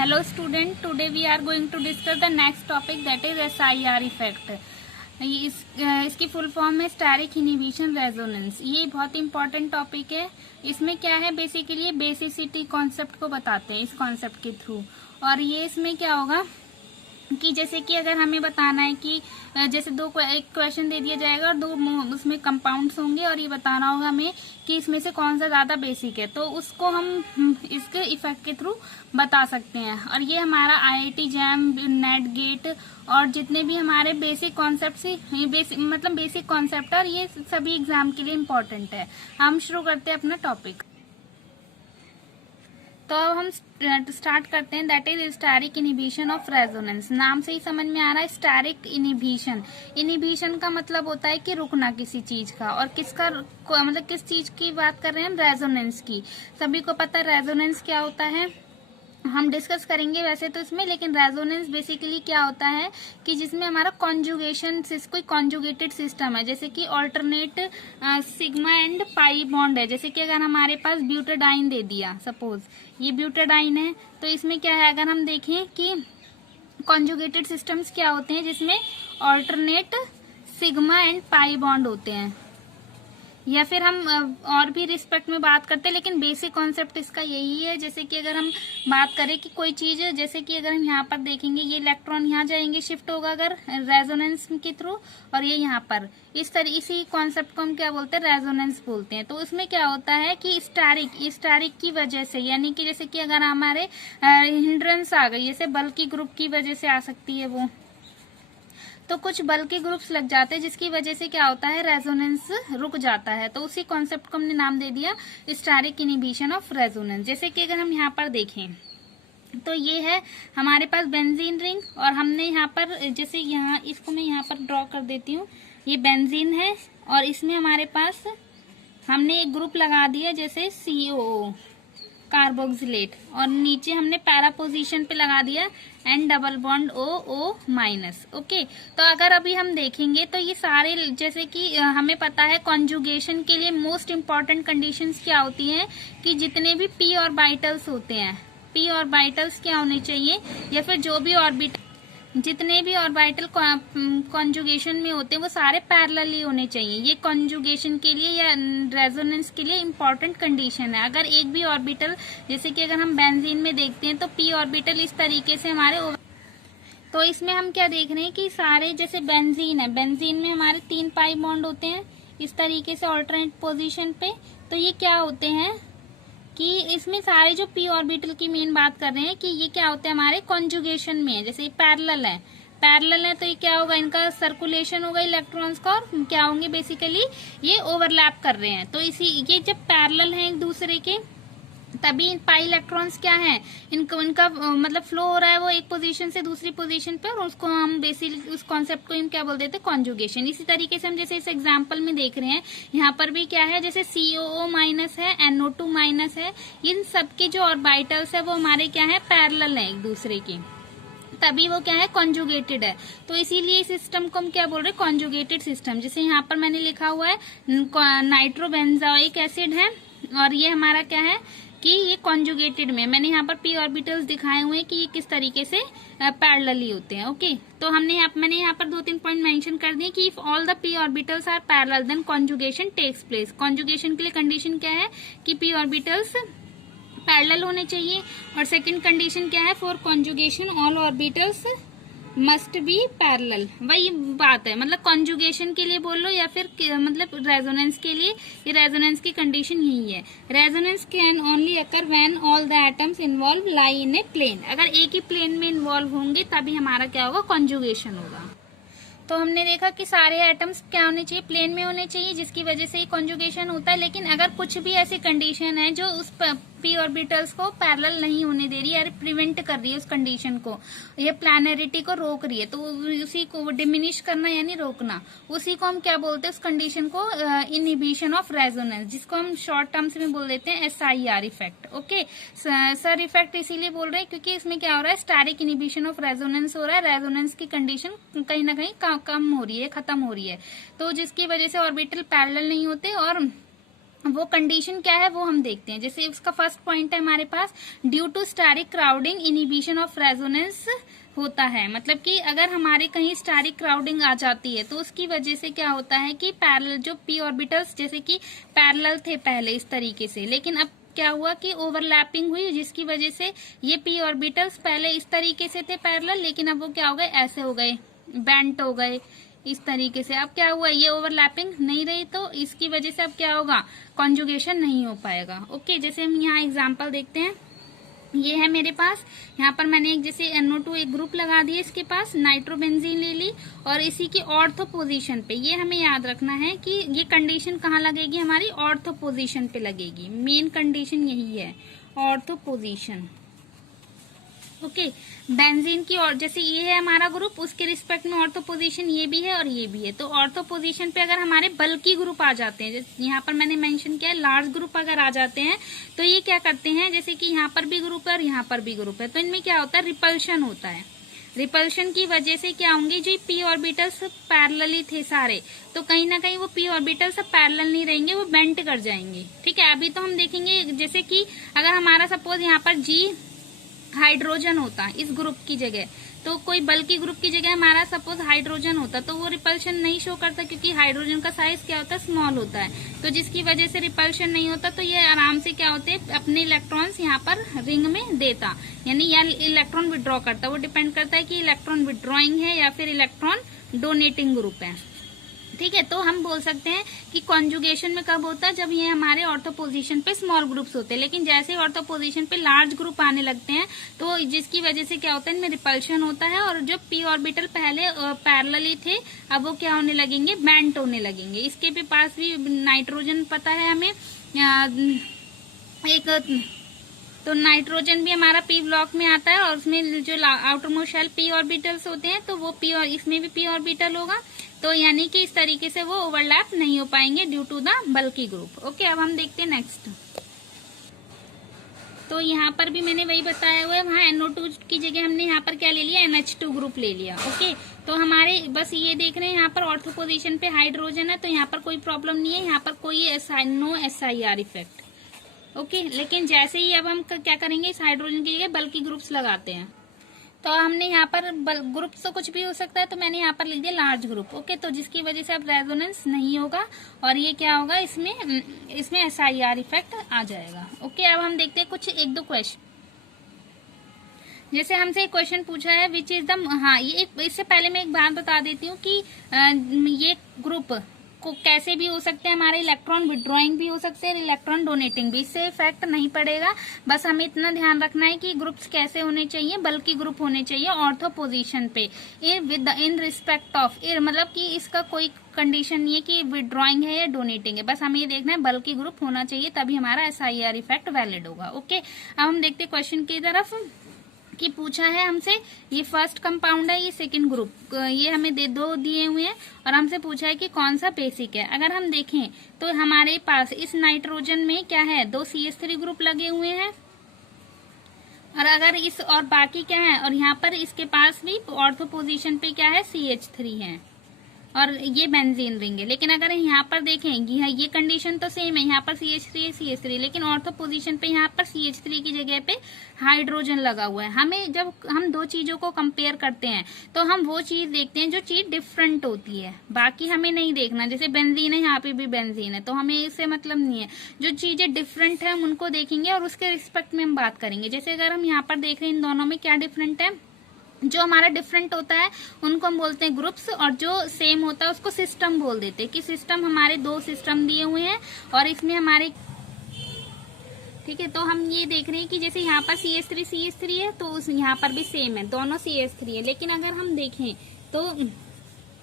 Hello student, today we are going to discuss the next topic that is SIR effect. इसकी full form है steric inhibition resonance. ये बहुत important topic है। इसमें क्या है, बेसिकली बेसिसिटी कॉन्सेप्ट को बताते हैं इस कॉन्सेप्ट के थ्रू। और ये इसमें क्या होगा कि जैसे कि अगर हमें बताना है कि जैसे एक क्वेश्चन दे दिया जाएगा और दो उसमें कंपाउंड्स होंगे और ये बताना होगा हमें कि इसमें से कौन सा ज्यादा बेसिक है, तो उसको हम इसके इफेक्ट के थ्रू बता सकते हैं। और ये हमारा IIT जैम, नेट गेट और जितने भी हमारे बेसिक कॉन्सेप्ट मतलब बेसिक कॉन्सेप्ट और ये सभी एग्जाम के लिए इम्पोर्टेंट है। हम शुरू करते हैं अपना टॉपिक। तो अब हम स्टार्ट करते हैं, that is steric inhibition of resonance. नाम से ही समझ में आ रहा है स्टेरिक इनहिबिशन। इनहिबिशन का मतलब होता है कि रुकना किसी चीज का, और किसका मतलब किस चीज की बात कर रहे हैं हम, रेजोनेंस की। सभी को पता है रेजोनेंस क्या होता है, हम डिस्कस करेंगे वैसे तो इसमें, लेकिन रेजोनेंस बेसिकली क्या होता है कि जिसमें हमारा कॉन्जुगेशन कोई कॉन्जुगेटेड सिस्टम है, जैसे कि alternate sigma and pi bond है। जैसे कि अगर हमारे पास ब्यूटाडाइन दे दिया, सपोज ये ब्यूटाडाइन है, तो इसमें क्या है, अगर हम देखें कि कॉन्जुगेटेड सिस्टम्स क्या होते हैं जिसमें alternate sigma and pi bond होते हैं, या फिर हम और भी रिस्पेक्ट में बात करते हैं, लेकिन बेसिक कॉन्सेप्ट इसका यही है। जैसे कि अगर हम बात करें कि कोई चीज, जैसे कि अगर हम यहाँ पर देखेंगे, ये इलेक्ट्रॉन यहाँ जाएंगे, शिफ्ट होगा अगर रेजोनेंस के थ्रू, और ये यहाँ पर इसी कॉन्सेप्ट को हम क्या बोलते हैं, रेजोनेंस बोलते हैं। तो उसमें क्या होता है कि स्टेरिक की वजह से, यानी कि जैसे कि अगर हमारे हिंड्रेंस आ गई, जैसे बल्कि ग्रुप की वजह से आ सकती है वो, तो कुछ बल्कि ग्रुप्स लग जाते हैं जिसकी वजह से क्या होता है, रेजोनेंस रुक जाता है। तो उसी कॉन्सेप्ट को हमने नाम दे दिया स्टेरिक इनहिबिशन ऑफ रेजोनेंस। जैसे कि अगर हम यहाँ पर देखें तो ये है हमारे पास बेंजीन रिंग, और हमने यहाँ पर जैसे यहाँ इसको मैं यहाँ पर ड्रॉ कर देती हूँ, ये बेंजीन है और इसमें हमारे पास हमने एक ग्रुप लगा दिया जैसे COO कार्बोक्सिलेट, और नीचे हमने पैरा पोजीशन पे लगा दिया an double bond OO minus. Okay, तो अगर अभी हम देखेंगे तो ये सारे, जैसे कि हमें पता है कॉन्जुगेशन के लिए मोस्ट इम्पॉर्टेंट कंडीशंस क्या होती हैं कि जितने भी p ऑर्बिटल्स होते हैं, p ऑर्बिटल्स क्या होने चाहिए, या फिर जो भी जितने भी ऑर्बिटल कॉन्जुगेशन में होते हैं वो सारे पैरेलली होने चाहिए। ये कॉन्जुगेशन के लिए या रेजोनेंस के लिए इम्पोर्टेंट कंडीशन है। अगर एक भी ऑर्बिटल, जैसे कि अगर हम बेंजीन में देखते हैं तो p ऑर्बिटल इस तरीके से हमारे, तो इसमें हम क्या देख रहे हैं कि सारे, जैसे बेंजीन है, बेंजीन में हमारे 3 पाई बॉन्ड होते हैं इस तरीके से ऑल्टरनेट पोजिशन पे। तो ये क्या होते हैं कि इसमें सारे जो p ऑर्बिटल की मेन बात कर रहे हैं कि ये क्या होते हैं, हमारे कॉन्जुगेशन में है। जैसे ये पैरेलल है तो ये क्या होगा, इनका सर्कुलेशन होगा इलेक्ट्रॉन्स का, और क्या होंगे बेसिकली ये ओवरलैप कर रहे हैं। तो ये जब पैरेलल हैं एक दूसरे के, तभी पाई इलेक्ट्रॉन्स क्या है, इनका मतलब फ्लो हो रहा है वो एक पोजीशन से दूसरी पोजीशन पे, और उसको हम बेसिकली उस कॉन्सेप्ट को हम क्या बोल देते हैं, कॉन्जुगेशन। इसी तरीके से हम जैसे इस एग्जांपल में देख रहे हैं, यहाँ पर भी क्या है, जैसे COO माइनस है, NO2 माइनस है, इन सबके जो ऑर्बिटल्स है वो हमारे क्या है, पैरेलल है एक दूसरे की, तभी वो क्या है, कॉन्जुगेटेड है। तो इसीलिए इस सिस्टम को हम क्या बोल रहे हैं, कॉन्जुगेटेड सिस्टम। जैसे यहाँ पर मैंने लिखा हुआ है नाइट्रोबेंजोइक एसिड है, और ये हमारा क्या है कि ये कॉन्जुगेटेड में, मैंने यहाँ पर p ऑर्बिटल्स दिखाए हुए हैं कि ये किस तरीके से पैरेलली होते हैं। ओके, तो मैंने यहाँ पर 2-3 पॉइंट मेंशन कर दिए कि if all the p orbitals are parallel then conjugation takes place. Conjugation के लिए कंडीशन क्या है कि p ऑर्बिटल्स पैरेलल होने चाहिए, और सेकंड कंडीशन क्या है, for conjugation all orbitals must be parallel. वही बात है, मतलब कॉन्जुगेशन के लिए बोल लो या फिर मतलब रेजोनेंस के लिए, ये रेजोनेंस की कंडीशन यही है। Resonance can only occur when all the atoms involve lie in a plane. अगर एक ही प्लेन में इन्वॉल्व होंगे तभी हमारा क्या होगा, कॉन्जुगेशन होगा। तो हमने देखा कि सारे एटम्स क्या होने चाहिए, प्लेन में होने चाहिए, जिसकी वजह से ही कॉन्जुगेशन होता है। लेकिन अगर कुछ भी ऐसी कंडीशन है जो उस p ऑर्बिटल्स को पैरेलल नहीं होने दे रही है, प्रिवेंट कर रही है उस कंडीशन को, ये प्लानरिटी को रोक रही है, तो उसी को डिमिनिश करना यानी रोकना, उसी को हम क्या बोलते हैं, उस कंडीशन को इनहिबिशन ऑफ रेजोनेंस, जिसको हम शॉर्ट टर्म्स में बोल देते हैं SIR effect. Okay sir, effect इसीलिए बोल रहे हैं क्योंकि इसमें क्या हो रहा है, स्टेरिक इनहिबिशन ऑफ रेजोनेंस हो रहा है, रेजोनेंस की कंडीशन कहीं ना कहीं कम हो रही है, खत्म हो रही है, तो जिसकी वजह से ऑर्बिटल पैरेलल नहीं होते और वो कंडीशन क्या है वो हम देखते हैं। जैसे उसका फर्स्ट पॉइंट है हमारे पास, due to steric crowding inhibition of resonance होता है। मतलब कि अगर हमारे कहीं स्टेरिक क्राउडिंग आ जाती है तो उसकी वजह से क्या होता है कि पैरेलल जो पी ऑर्बिटल्स जैसे कि पैरेलल थे पहले इस तरीके से, लेकिन अब क्या हुआ कि ओवरलैपिंग हुई, जिसकी वजह से ये पी ऑर्बिटल्स पहले इस तरीके से थे पैरेलल, लेकिन अब वो क्या हो गए, ऐसे हो गए, बेंट हो गए इस तरीके से। अब क्या हुआ, ये ओवरलैपिंग नहीं रही, तो इसकी वजह से अब क्या होगा, कॉन्जुगेशन नहीं हो पाएगा। ओके, जैसे हम यहाँ एग्जांपल देखते हैं, ये है मेरे पास, यहाँ पर मैंने एक जैसे NO2 एक ग्रुप लगा दिया, इसके पास नाइट्रोबेंजीन ले ली और इसी की ऑर्थो पोजीशन पे, ये हमें याद रखना है कि ये कंडीशन कहाँ लगेगी, हमारी ऑर्थो पोजीशन पे लगेगी। मेन कंडीशन यही है, ऑर्थो पोजीशन। ओके, बेंजीन की, और जैसे ये है हमारा ग्रुप, उसके रिस्पेक्ट में ऑर्थो पोजीशन ये भी है और ये भी है। तो ऑर्थो पोजीशन पे अगर हमारे बल्की ग्रुप आ जाते हैं, जैसे यहाँ पर मैंने मेंशन किया है, लार्ज ग्रुप अगर आ जाते हैं तो ये क्या करते हैं, जैसे कि यहाँ पर भी ग्रुप है और यहाँ पर भी ग्रुप है, तो इनमें क्या होता है, रिपल्शन होता है। रिपल्शन की वजह से क्या होंगे, जो पी ऑर्बिटल्स पैरेलली थे सारे, तो कहीं ना कहीं वो पी ऑर्बिटल्स सब पैरेलल नहीं रहेंगे, वो बेंट कर जाएंगे। ठीक है, अभी तो हम देखेंगे जैसे कि अगर हमारा सपोज यहाँ पर जी हाइड्रोजन होता इस ग्रुप की जगह, तो कोई बल्कि ग्रुप की जगह हमारा सपोज हाइड्रोजन होता, तो वो रिपल्शन नहीं शो करता, क्योंकि हाइड्रोजन का साइज क्या होता है, स्मॉल होता है, तो जिसकी वजह से रिपल्शन नहीं होता। तो ये आराम से क्या होते हैं, अपने इलेक्ट्रॉन्स यहाँ पर रिंग में देता, यानी या इलेक्ट्रॉन विड्रॉ करता। वो डिपेंड करता है कि इलेक्ट्रॉन विड्रॉइंग है या फिर इलेक्ट्रॉन डोनेटिंग ग्रुप है। ठीक है, तो हम बोल सकते हैं कि कॉन्जुगेशन में कब होता है, जब ये हमारे ऑर्थो पोजीशन पे स्मॉल ग्रुप्स होते हैं, लेकिन जैसे ऑर्थो पोजीशन पे लार्ज ग्रुप आने लगते हैं तो जिसकी वजह से क्या होता है, इनमें रिपल्शन होता है, और जो पी ऑर्बिटल पहले पैरेलली थे अब वो क्या होने लगेंगे, बेंट होने लगेंगे। इसके भी पास भी नाइट्रोजन पता है हमें, एक तो नाइट्रोजन भी हमारा पी ब्लॉक में आता है, और उसमें जो outer most shell p orbitals होते हैं, तो वो पी, और इसमें भी पी ऑर्बिटल होगा, तो यानी कि इस तरीके से वो ओवरलैप नहीं हो पाएंगे due to the bulky group. Okay, अब हम देखते हैं नेक्स्ट। तो यहाँ पर भी मैंने वही बताया हुआ है, वहाँ NO2 की जगह हमने यहाँ पर क्या ले लिया, NH2 ग्रुप ले लिया। ओके, तो हमारे बस ये देख रहे हैं यहाँ पर ऑर्थो पोजीशन पे हाइड्रोजन है, तो यहाँ पर कोई प्रॉब्लम नहीं है, यहाँ पर कोई नो SIR इफेक्ट। ओके, लेकिन जैसे ही अब हम क्या करेंगे, इस हाइड्रोजन की जगह बल्कि ग्रुप्स लगाते हैं, तो हमने यहाँ पर ग्रुप तो कुछ भी हो सकता है, तो मैंने यहाँ पर लिख दिया लार्ज ग्रुप। ओके, तो जिसकी वजह से अब रेजोनेंस नहीं होगा और ये क्या होगा, इसमें SIR इफेक्ट आ जाएगा। ओके, अब हम देखते हैं कुछ एक दो क्वेश्चन। जैसे हमसे एक क्वेश्चन पूछा है विच इज द, हाँ ये इससे पहले मैं एक बात बता देती हूँ कि ये ग्रुप को कैसे भी हो सकते हैं, हमारे इलेक्ट्रॉन विड्रॉइंग भी हो सकते हैं, इलेक्ट्रॉन डोनेटिंग भी, इससे इफेक्ट नहीं पड़ेगा। बस हमें इतना ध्यान रखना है कि ग्रुप्स कैसे होने चाहिए, बल्कि ग्रुप होने चाहिए ऑर्थो पोजीशन पे, इन रिस्पेक्ट ऑफ, मतलब कि इसका कोई कंडीशन नहीं है कि विड्रॉइंग है या डोनेटिंग है, बस हमें ये देखना है बल्कि ग्रुप होना चाहिए, तभी हमारा SIR इफेक्ट वैलिड होगा। ओके, अब हम देखते हैं क्वेश्चन की तरफ कि पूछा है हमसे, ये फर्स्ट कंपाउंड है, ये सेकंड ग्रुप, ये हमें दो दिए हुए हैं और हमसे पूछा है कि कौन सा बेसिक है। अगर हम देखें तो हमारे पास इस नाइट्रोजन में क्या है, 2 CH3 ग्रुप लगे हुए हैं, और अगर इस और बाकी क्या है, और यहाँ पर इसके पास भी ऑर्थो पोजीशन पे क्या है, CH3 है, और ये बेंजीन रिंग है। लेकिन अगर यहाँ पर देखें, ये कंडीशन तो सेम है, यहाँ पर CH3 लेकिन ऑर्थो पोजीशन पे यहाँ पर CH3 की जगह पे हाइड्रोजन लगा हुआ है। हमें जब हम दो चीजों को कंपेयर करते हैं तो हम वो चीज देखते हैं जो चीज डिफरेंट होती है, बाकी हमें नहीं देखना। जैसे बेंजीन है, यहाँ पे भी बेंजीन है, तो हमें इससे मतलब नहीं है, जो चीजें डिफरेंट है हम उनको देखेंगे और उसके रिस्पेक्ट में हम बात करेंगे। जैसे अगर हम यहाँ पर देख रहे हैं इन दोनों में क्या डिफरेंट है, जो हमारा डिफरेंट होता है उनको हम बोलते हैं ग्रुप्स, और जो सेम होता है उसको सिस्टम बोल देते हैं, कि सिस्टम हमारे 2 सिस्टम दिए हुए हैं और इसमें हमारे, ठीक है, तो हम ये देख रहे हैं कि जैसे यहाँ पर CH3 है, तो यहाँ पर भी सेम है, दोनों CH3 है। लेकिन अगर हम देखें तो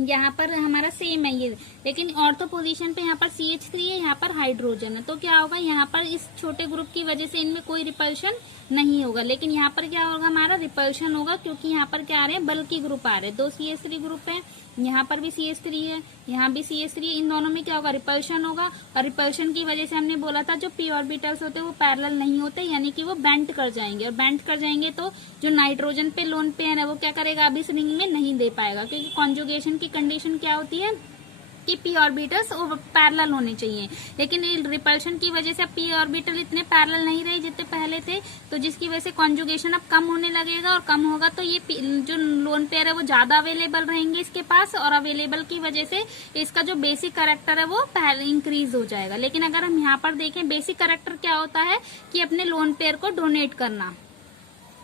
यहाँ पर हमारा सेम है ये, लेकिन ऑर्थो पोजीशन पे यहाँ पर CH3 है, यहाँ पर हाइड्रोजन है, तो क्या होगा, यहाँ पर इस छोटे ग्रुप की वजह से इनमें कोई रिपल्शन नहीं होगा, लेकिन यहाँ पर क्या होगा, हमारा रिपल्शन होगा, क्योंकि यहाँ पर क्या आ रहे हैं, बल्कि ग्रुप आ रहे हैं, 2 CH3 ग्रुप है, यहाँ पर भी CH3 है, यहाँ भी CH3, इन दोनों में क्या होगा, रिपल्शन होगा, और रिपल्शन की वजह से हमने बोला था जो पी ऑर्बिटल्स होते हैं वो पैरेलल नहीं होते, यानी कि वो बेंट कर जाएंगे, और बेंट कर जाएंगे तो जो नाइट्रोजन पे लोन पेयर है वो क्या करेगा, अब इस रिंग में नहीं दे पाएगा, क्योंकि कॉन्जुगेशन की कंडीशन क्या होती है, कि पी ऑर्बिटल्स पैरेलल होने चाहिए, लेकिन रिपल्शन की वजह से अब पी ऑर्बिटल इतने पैरेलल नहीं रहे जितने पहले थे, तो जिसकी वजह से कॉन्जुगेशन अब कम होने लगेगा, और कम होगा तो ये जो लोन पेयर है वो ज्यादा अवेलेबल रहेंगे इसके पास, और अवेलेबल की वजह से इसका जो बेसिक कैरेक्टर है वो इंक्रीज हो जाएगा। लेकिन अगर हम यहाँ पर देखें, बेसिक कैरेक्टर क्या होता है कि अपने लोन पेयर को डोनेट करना,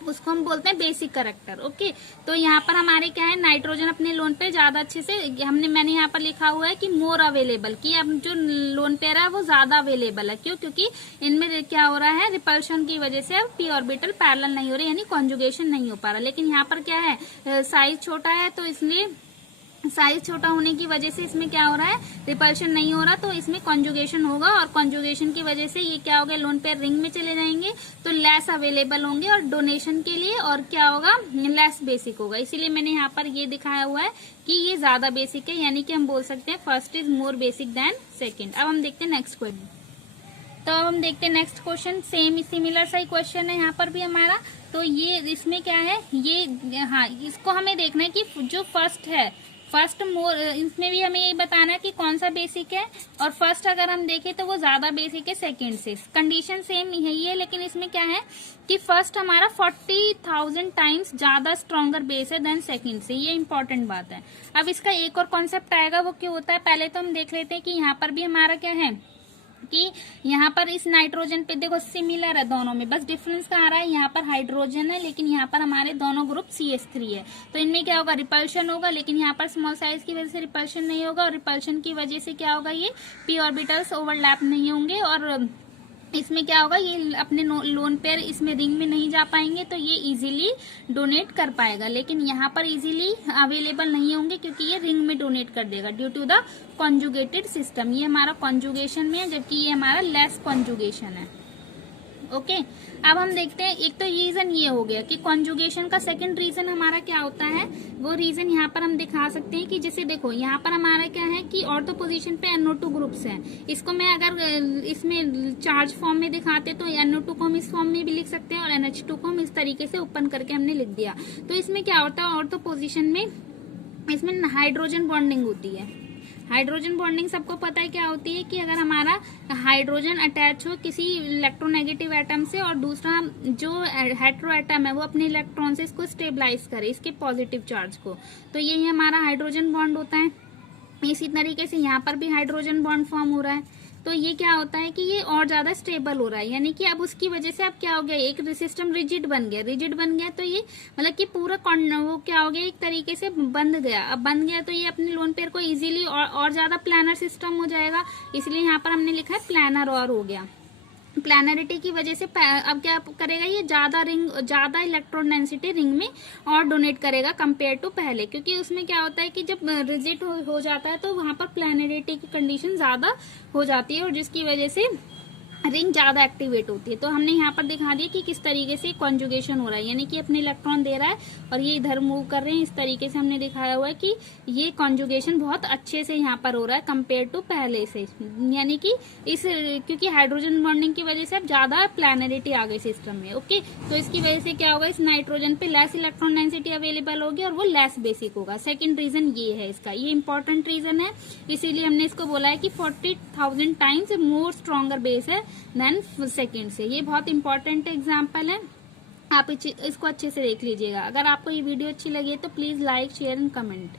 उसको हम बोलते हैं बेसिक कैरेक्टर। ओके, तो यहाँ पर हमारे क्या है, नाइट्रोजन अपने लोन पेयर ज्यादा अच्छे से मैंने यहाँ पर लिखा हुआ है कि मोर अवेलेबल, कि अब जो लोन पेयर है वो ज्यादा अवेलेबल है। क्यों? क्योंकि इनमें क्या हो रहा है, रिपल्शन की वजह से अब पी ऑर्बिटल पैरेलल नहीं हो रही, यानी कॉन्जुगेशन नहीं हो पा रहा। लेकिन यहाँ पर क्या है, साइज छोटा है, तो इसलिए साइज छोटा होने की वजह से इसमें क्या हो रहा है, रिपल्शन नहीं हो रहा, तो इसमें कॉन्जुगेशन होगा, और कॉन्जुगेशन की वजह से ये क्या होगा, लोन पेयर रिंग में चले जाएंगे, तो लेस अवेलेबल होंगे और डोनेशन के लिए, और क्या होगा, लेस बेसिक होगा। इसीलिए मैंने यहाँ पर ये दिखाया हुआ है कि ये ज्यादा बेसिक है, यानी कि हम बोल सकते हैं first is more basic than second. अब हम देखते हैं नेक्स्ट क्वेश्चन। तो अब हम देखते हैं नेक्स्ट क्वेश्चन, सेम सिमिलर सा ही क्वेश्चन है यहाँ पर भी हमारा। तो ये इसमें क्या है, ये हाँ, इसको हमें देखना है कि जो फर्स्ट है, फर्स्ट मोर, इसमें भी हमें यही बताना है कि कौन सा बेसिक है, और फर्स्ट अगर हम देखें तो वो ज्यादा बेसिक है सेकंड से। कंडीशन सेम यही है, लेकिन इसमें क्या है कि फर्स्ट हमारा 40,000 टाइम्स ज्यादा स्ट्रॉन्गर बेस है देन सेकंड से, ये इंपॉर्टेंट बात है। अब इसका एक और कॉन्सेप्ट आएगा, वो क्यों होता है, पहले तो हम देख लेते हैं कि यहाँ पर भी हमारा क्या है कि यहाँ पर इस नाइट्रोजन पे देखो सिमिलर है दोनों में, बस डिफरेंस कहाँ आ रहा है, यहाँ पर हाइड्रोजन है लेकिन यहाँ पर हमारे दोनों ग्रुप CH3 है, तो इनमें क्या होगा, रिपल्शन होगा। लेकिन यहाँ पर स्मॉल साइज की वजह से रिपल्शन नहीं होगा, और रिपल्शन की वजह से क्या होगा, ये पी ऑर्बिटल्स ओवरलैप नहीं होंगे, और इसमें क्या होगा, ये अपने लोन पेयर इसमें रिंग में नहीं जा पाएंगे, तो ये इजीली डोनेट कर पाएगा। लेकिन यहाँ पर इजीली अवेलेबल नहीं होंगे क्योंकि ये रिंग में डोनेट कर देगा due to the conjugated system. ये हमारा कॉन्जुगेशन में है, जबकि ये हमारा लेस कॉन्जुगेशन है। ओके, अब हम देखते हैं, एक तो रीजन ये हो गया कि कॉन्जुगेशन का सेकंड रीजन हमारा क्या होता है, वो रीजन यहाँ पर हम दिखा सकते हैं कि जैसे देखो यहाँ पर हमारा क्या है कि ऑर्थो पोजीशन पे NO2 ग्रुप्स हैं। इसको मैं अगर इसमें चार्ज फॉर्म में दिखाते तो NO2 को हम इस फॉर्म में भी लिख सकते हैं, और NH2 को हम इस तरीके से ओपन करके हमने लिख दिया। तो इसमें क्या होता है, ऑर्थो पोजिशन में इसमें हाइड्रोजन बॉन्डिंग होती है। हाइड्रोजन बॉन्डिंग सबको पता है क्या होती है कि अगर हमारा हाइड्रोजन अटैच हो किसी इलेक्ट्रोनेगेटिव एटम से, और दूसरा जो हेटेरो एटम है वो अपने इलेक्ट्रॉन से इसको स्टेबलाइज करे, इसके पॉजिटिव चार्ज को, तो यही हमारा हाइड्रोजन बॉन्ड होता है। इसी तरीके से यहाँ पर भी हाइड्रोजन बॉन्ड फॉर्म हो रहा है, तो ये क्या होता है कि ये और ज्यादा स्टेबल हो रहा है, यानी कि अब उसकी वजह से अब क्या हो गया, एक सिस्टम रिजिड बन गया, तो ये मतलब कि पूरा वो क्या हो गया, एक तरीके से बंध गया। अब बंध गया तो ये अपने लोन पेयर को इजीली और ज्यादा प्लानर सिस्टम हो जाएगा, इसलिए यहाँ पर हमने लिखा है प्लानर और हो गया। प्लानरिटी की वजह से अब क्या करेगा, ये ज्यादा इलेक्ट्रॉन डेंसिटी रिंग में और डोनेट करेगा कंपेयर टू पहले, क्योंकि उसमें क्या होता है कि जब रिजिड हो जाता है तो वहां पर प्लानरिटी की कंडीशन ज्यादा हो जाती है, और जिसकी वजह से रिंग ज्यादा एक्टिवेट होती है। तो हमने यहाँ पर दिखा दिया कि किस तरीके से कॉन्जुगेशन हो रहा है, यानी कि अपने इलेक्ट्रॉन दे रहा है और ये इधर मूव कर रहे हैं, इस तरीके से हमने दिखाया हुआ है कि ये कॉन्जुगेशन बहुत अच्छे से यहाँ पर हो रहा है कंपेयर टू पहले से, यानी कि क्योंकि हाइड्रोजन बॉन्डिंग की वजह से अब ज्यादा प्लानरिटी आ गई सिस्टम में। ओके, तो इसकी वजह से क्या होगा, इस नाइट्रोजन पे लेस इलेक्ट्रॉन डेंसिटी अवेलेबल होगी और वो लेस बेसिक होगा। सेकेंड रीजन ये है इसका, ये इंपॉर्टेंट रीजन है, इसीलिए हमने इसको बोला है कि 40,000 टाइम्स मोर स्ट्रॉन्गर बेस है देन सेकेंड से। ये बहुत इंपॉर्टेंट एग्जाम्पल है, आप इसको अच्छे से देख लीजिएगा। अगर आपको ये वीडियो अच्छी लगी है तो please like, share and comment.